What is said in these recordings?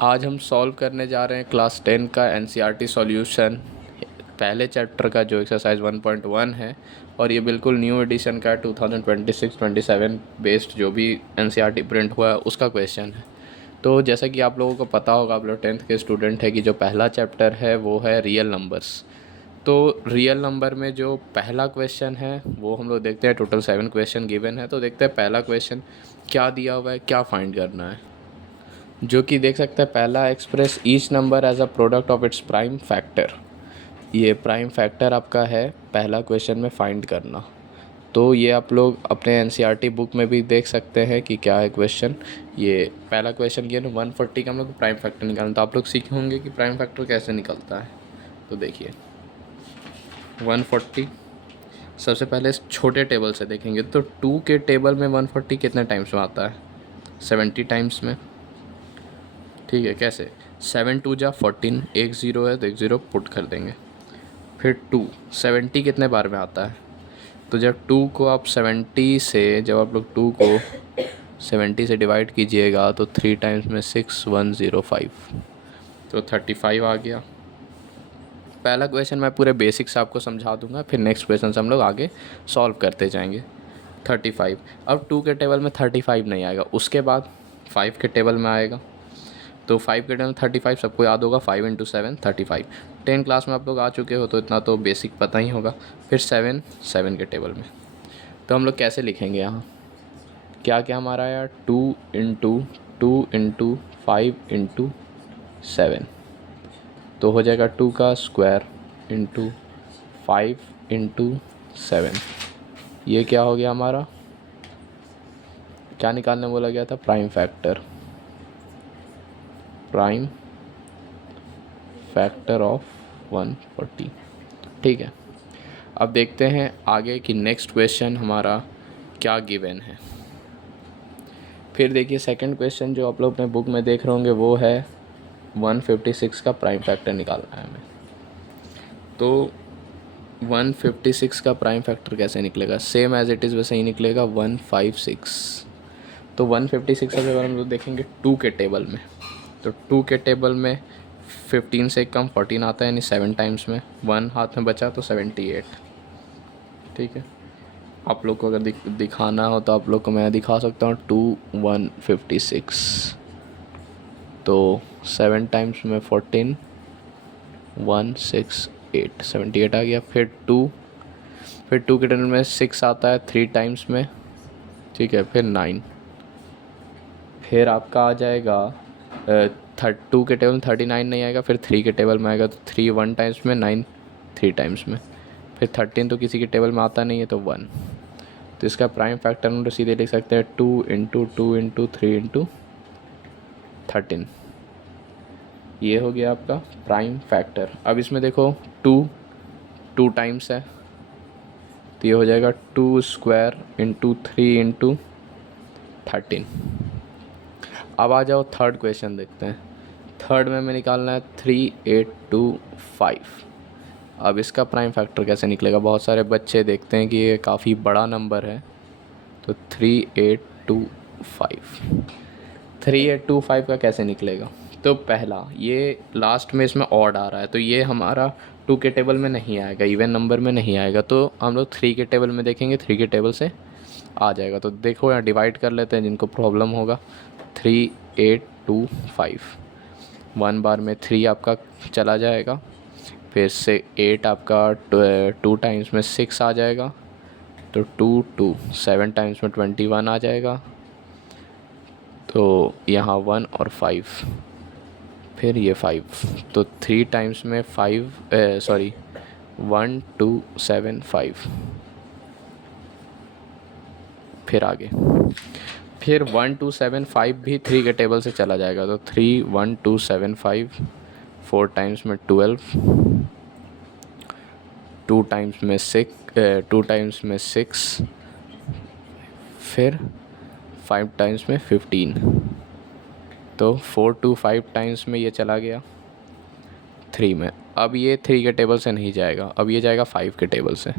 आज हम सॉल्व करने जा रहे हैं क्लास 10 का एनसीईआरटी सॉल्यूशन, पहले चैप्टर का जो एक्सरसाइज 1.1 है। और ये बिल्कुल न्यू एडिशन का 2026-27 बेस्ड जो भी एनसीईआरटी प्रिंट हुआ है उसका क्वेश्चन है। तो जैसा कि आप लोगों को पता होगा, आप लोग 10th के स्टूडेंट है, कि जो पहला चैप्टर है वो है रियल नंबर्स। तो रियल नंबर में जो पहला क्वेश्चन है वो हम लोग देखते हैं। टोटल 7 क्वेश्चन गिवन है, तो देखते हैं पहला क्वेश्चन क्या दिया हुआ है, क्या फाइंड करना है। जो कि देख सकते हैं, पहला express each number as a product of its prime factor. ये प्राइम फैक्टर आपका है पहला क्वेश्चन में फाइंड करना। तो ये आप लोग अपने एनसीईआरटी बुक में भी देख सकते हैं कि क्या है क्वेश्चन। ये पहला क्वेश्चन किया 140 का हम लोग प्राइम फैक्टर निकालना, तो आप लोग सीखे होंगे कि प्राइम फैक्टर कैसे निकलता है। तो देखिए 140 सबसे पहले इस छोटे टेबल से देखेंगे तो 2 के टेबल में 140 कितने टाइम्स में आता है, 70 टाइम्स में। ठीक है, कैसे 7 2 जा 14, एक ज़ीरो है तो एक ज़ीरो पुट कर देंगे। फिर 2 70 कितने बार में आता है, तो जब 2 को आप 70 से, जब आप लोग 2 को 70 से डिवाइड कीजिएगा तो 3 टाइम्स में 6105, तो 35 आ गया। पहला क्वेश्चन मैं पूरे बेसिक्स आपको समझा दूंगा, फिर नेक्स्ट क्वेश्चन से हम लोग आगे सॉल्व करते जाएंगे। 35, अब 2 के टेबल में 35 नहीं आएगा, उसके बाद 5 के टेबल में आएगा। तो 5 के टेबल में 35 सबको याद होगा, 5 × 7 35। 10 क्लास में आप लोग आ चुके हो तो इतना तो बेसिक पता ही होगा। फिर 7 के टेबल में, तो हम लोग कैसे लिखेंगे यहाँ, क्या क्या हमारा आया, 2 × 2 × 5 × 7, तो हो जाएगा 2 का स्क्वायर इंटू 5 × 7। ये क्या हो गया हमारा, क्या निकालने बोला गया था, prime factor, prime factor of 140। ठीक है, अब देखते हैं आगे कि नेक्स्ट क्वेश्चन हमारा क्या गिवन है। फिर देखिए सेकंड क्वेश्चन जो आप लोग अपने बुक में देख रहे होंगे वो है 156 का प्राइम फैक्टर निकालना है हमें। तो 156 का प्राइम फैक्टर कैसे निकलेगा, सेम एज इट इज़ वैसे ही निकलेगा, 156। तो 156 सबसे पहले हम लोग देखेंगे 2 के टेबल में। तो 2 के टेबल में 15 से कम 14 आता है, यानी 7 टाइम्स में। 1 हाथ में बचा तो 78। ठीक है, आप लोग को अगर दिखाना हो तो आप लोग को मैं दिखा सकता हूँ 2 156। तो 7 टाइम्स में 14, 168, 78 आ गया। फिर 2 के टेबल में 6 आता है 3 टाइम्स में। ठीक है, फिर 9, फिर आपका आ जाएगा 2 के टेबल में 39 नहीं आएगा, फिर 3 के टेबल में आएगा तो 3 1 टाइम्स में, 9 3 टाइम्स में। फिर 13 तो किसी के टेबल में आता नहीं है तो 1। तो इसका प्राइम फैक्टर हम लोग सीधे लिख सकते हैं 2 × 2 × 3 × 13। ये हो गया आपका प्राइम फैक्टर। अब इसमें देखो 2 टाइम्स है, तो ये हो जाएगा 2 स्क्वायर × 3 × 13। अब आ जाओ थर्ड क्वेश्चन देखते हैं। थर्ड में हमें निकालना है 3825। अब इसका प्राइम फैक्टर कैसे निकलेगा, बहुत सारे बच्चे देखते हैं कि ये काफ़ी बड़ा नंबर है। तो 3825 का कैसे निकलेगा, तो पहला ये लास्ट में इसमें ऑड आ रहा है, तो ये हमारा 2 के टेबल में नहीं आएगा, इवन नंबर में नहीं आएगा। तो हम लोग 3 के टेबल में देखेंगे, 3 के टेबल से आ जाएगा। तो देखो यहाँ डिवाइड कर लेते हैं जिनको प्रॉब्लम होगा। 3825, 1 बार में 3 आपका चला जाएगा, फिर से 8 आपका 2 टाइम्स में 6 आ जाएगा, तो 2 2 7 टाइम्स में 21 आ जाएगा। तो यहाँ 1 और 5, फिर ये 5, तो 3 टाइम्स में 5 सॉरी 1 2 7 5। फिर आगे, फिर 1 2 7 5 भी 3 के टेबल से चला जाएगा, तो 3 1 2 7 5, 4 टाइम्स में 12, 2 टाइम्स में 6, फिर 5 टाइम्स में 15। तो 4 2 5 टाइम्स में ये चला गया 3 में। अब ये 3 के टेबल से नहीं जाएगा, अब ये जाएगा 5 के टेबल से,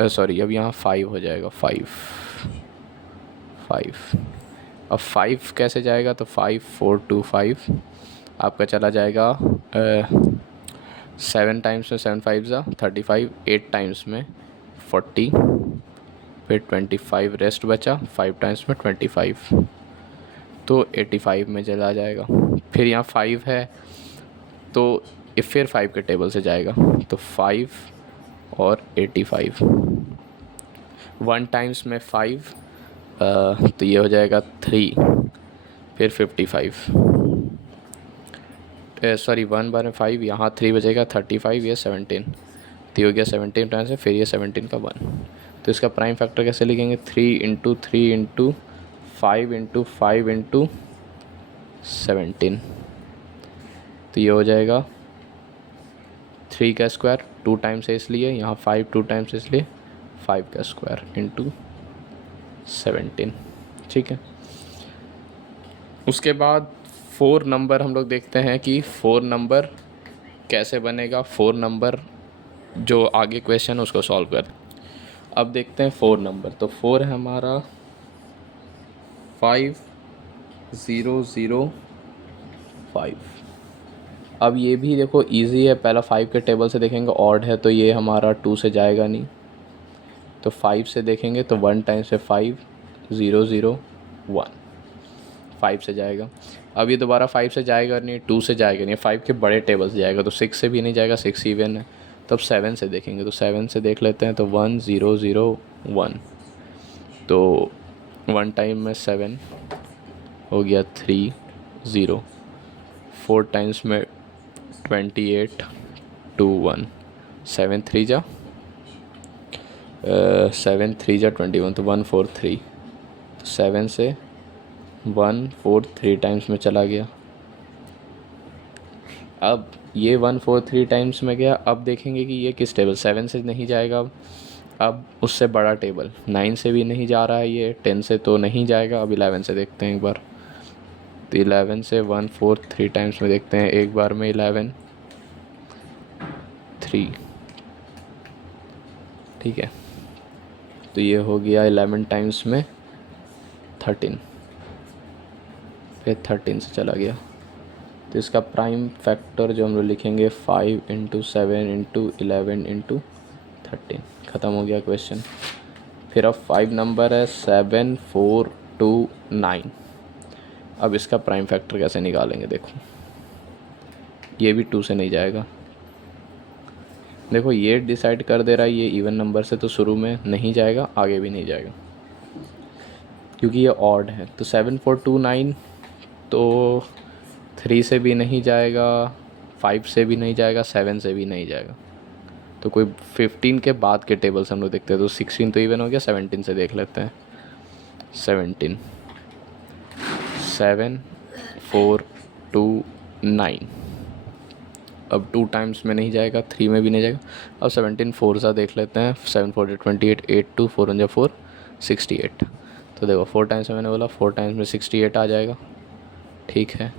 सॉरी अब यहाँ 5 हो जाएगा, 5 अब 5 कैसे जाएगा, तो 5 4 2 5 आपका चला जाएगा 7 टाइम्स में 7 5 ज़ा 35, 8 टाइम्स में 40, फिर 25 रेस्ट बचा, 5 टाइम्स में 25 तो 85 में चला जाएगा। फिर यहाँ 5 है तो फिर 5 के टेबल से जाएगा, तो 5 और 85, 1 टाइम्स में 5 तो ये हो जाएगा 3, फिर 55, सॉरी 1 बार में 5, यहाँ 3 बचेगा 35, ये 17, तो ये हो गया 17 टाइम्स है, फिर ये 17 का 1। तो इसका प्राइम फैक्टर कैसे लिखेंगे, 3 इंटू 3 इंटू 5 इंटू 5 इंटू 17, तो ये हो जाएगा 3 का स्क्वायर, 2 टाइम्स है इसलिए, यहाँ 5 2 टाइम्स इसलिए 5 का स्क्वायर इंटू 17, ठीक है। उसके बाद 4 नंबर हम लोग देखते हैं कि 4 नंबर कैसे बनेगा। 4 नंबर जो आगे क्वेश्चन है उसको सॉल्व कर। अब देखते हैं 4 नंबर, तो 4 है हमारा 5 0 0 5। अब ये भी देखो इजी है, पहला 5 के टेबल से देखेंगे, ऑड है तो ये हमारा 2 से जाएगा नहीं, तो 5 से देखेंगे तो 1 टाइम से 5 0 0 1 5 से जाएगा। अब ये दोबारा 5 से जाएगा नहीं, 2 से जाएगा नहीं, 5 के बड़े टेबल से जाएगा, तो 6 से भी नहीं जाएगा, 6 इवन है। तब 7 से देखेंगे, तो 7 से देख लेते हैं, तो 1 0 0 1, तो 1 टाइम में 7 हो गया 3 0, 4 टाइम्स में 28 2 1, 7 3 जा 21, तो 1 4 3, तो 7 से 1 4 3 टाइम्स में चला गया। अब ये 1 4 3 टाइम्स में गया। अब देखेंगे कि ये किस टेबल, 7 से नहीं जाएगा, अब उससे बड़ा टेबल 9 से भी नहीं जा रहा है, ये 10 से तो नहीं जाएगा। अब 11 से देखते हैं एक बार, तो 11 से 1 4 3 टाइम्स में देखते हैं, एक बार में 11 3, ठीक है, तो ये हो गया 11 टाइम्स में 13, फिर 13 से चला गया। तो इसका प्राइम फैक्टर जो हम लोग लिखेंगे 5 इंटू 7 इंटू 11 इंटू 13, ख़त्म हो गया क्वेश्चन। फिर अब 5 नंबर है 7 4 2 9। अब इसका प्राइम फैक्टर कैसे निकालेंगे, देखो ये भी 2 से नहीं जाएगा, देखो ये डिसाइड कर दे रहा है ये इवन नंबर से, तो शुरू में नहीं जाएगा, आगे भी नहीं जाएगा क्योंकि ये ऑड है। तो 7 4 2 9, तो 3 से भी नहीं जाएगा, 5 से भी नहीं जाएगा, 7 से भी नहीं जाएगा, तो कोई 15 के बाद के टेबल से हम लोग देखते हैं। तो 16 तो इवन हो गया, 17 से देख लेते हैं, 17 7 4 2 9, अब 2 टाइम्स में नहीं जाएगा, 3 में भी नहीं जाएगा। अब 17 4 सा देख लेते हैं, 7 4 28, 8 2 4 1 4 68, तो देखो 4 टाइम्स में मैंने बोला, 4 टाइम्स में 68 आ जाएगा, ठीक है।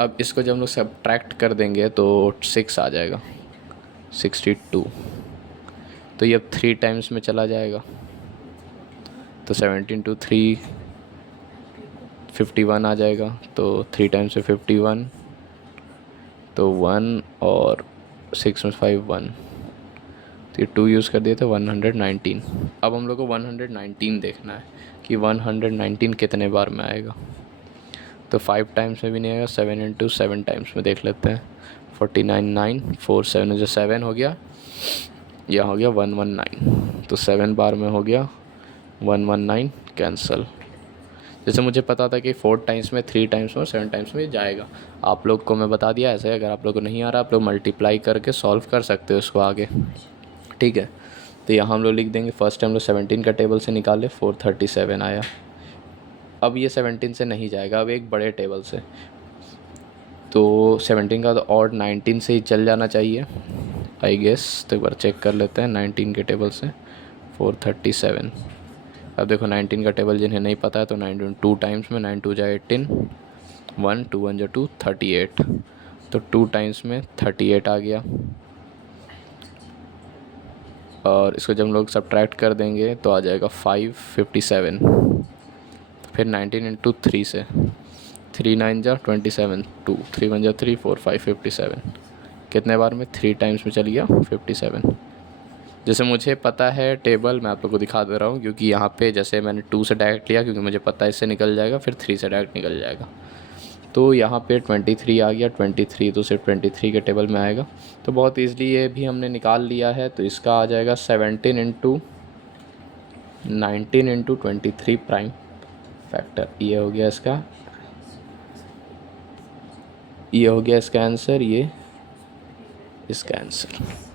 अब इसको जब हम लोग सब्ट्रैक्ट कर देंगे तो 6 आ जाएगा, 62, तो ये अब 3 टाइम्स में चला जाएगा, तो 17 2 3 51 आ जाएगा, तो 3 टाइम्स में 51, तो 1 और 6 में 5 1, तो ये 2 यूज़ कर दिए थे 119। अब हम लोग को 119 देखना है कि 119 कितने बार में आएगा, तो 5 टाइम्स में भी नहीं आएगा, 7 इंटू 7 टाइम्स में देख लेते हैं, 49 9 4 7 जो 7 हो गया, यह हो गया 119, तो 7 बार में हो गया 119, कैंसल। जैसे मुझे पता था कि 4 टाइम्स में 3 टाइम्स में 7 टाइम्स में जाएगा, आप लोग को मैं बता दिया ऐसे। अगर आप लोग को नहीं आ रहा, आप लोग मल्टीप्लाई करके सॉल्व कर सकते हो इसको आगे, ठीक है। तो यहाँ हम लोग लिख देंगे, फर्स्ट टाइम लोग 17 का टेबल से निकाले, 437 आया। अब ये 17 से नहीं जाएगा, अब एक बड़े टेबल से, तो 17 का तो और 19 से ही चल जाना चाहिए आई गेस। तो एक बार चेक कर लेते हैं 19 के टेबल से, 437। अब देखो 19 का टेबल जिन्हें नहीं पता है, तो 19 2 टाइम्स में 9 2 जा 18, 1 2 1 जा 2 38, तो 2 टाइम्स में 38 आ गया। और इसको जब हम लोग सब्ट्रैक्ट कर देंगे तो आ जाएगा 557, फिर 19 इंटू 3 से, 3 9 जा 27, 2 3 1 जा 3 4 5 57, कितने बार में 3 टाइम्स में चल गया 57। जैसे मुझे पता है टेबल, मैं आप लोग को दिखा दे रहा हूँ, क्योंकि यहाँ पे जैसे मैंने 2 से डायरेक्ट लिया क्योंकि मुझे पता है इससे निकल जाएगा, फिर 3 से डायरेक्ट निकल जाएगा। तो यहाँ पे 23 आ गया, 23 तो सिर्फ 23 के टेबल में आएगा। तो बहुत ईज़िली ये भी हमने निकाल लिया है। तो इसका आ जाएगा 17 इंटू 19 इंटू 23 प्राइम फैक्टर। ये हो गया इसका आंसर, ये इसका आंसर।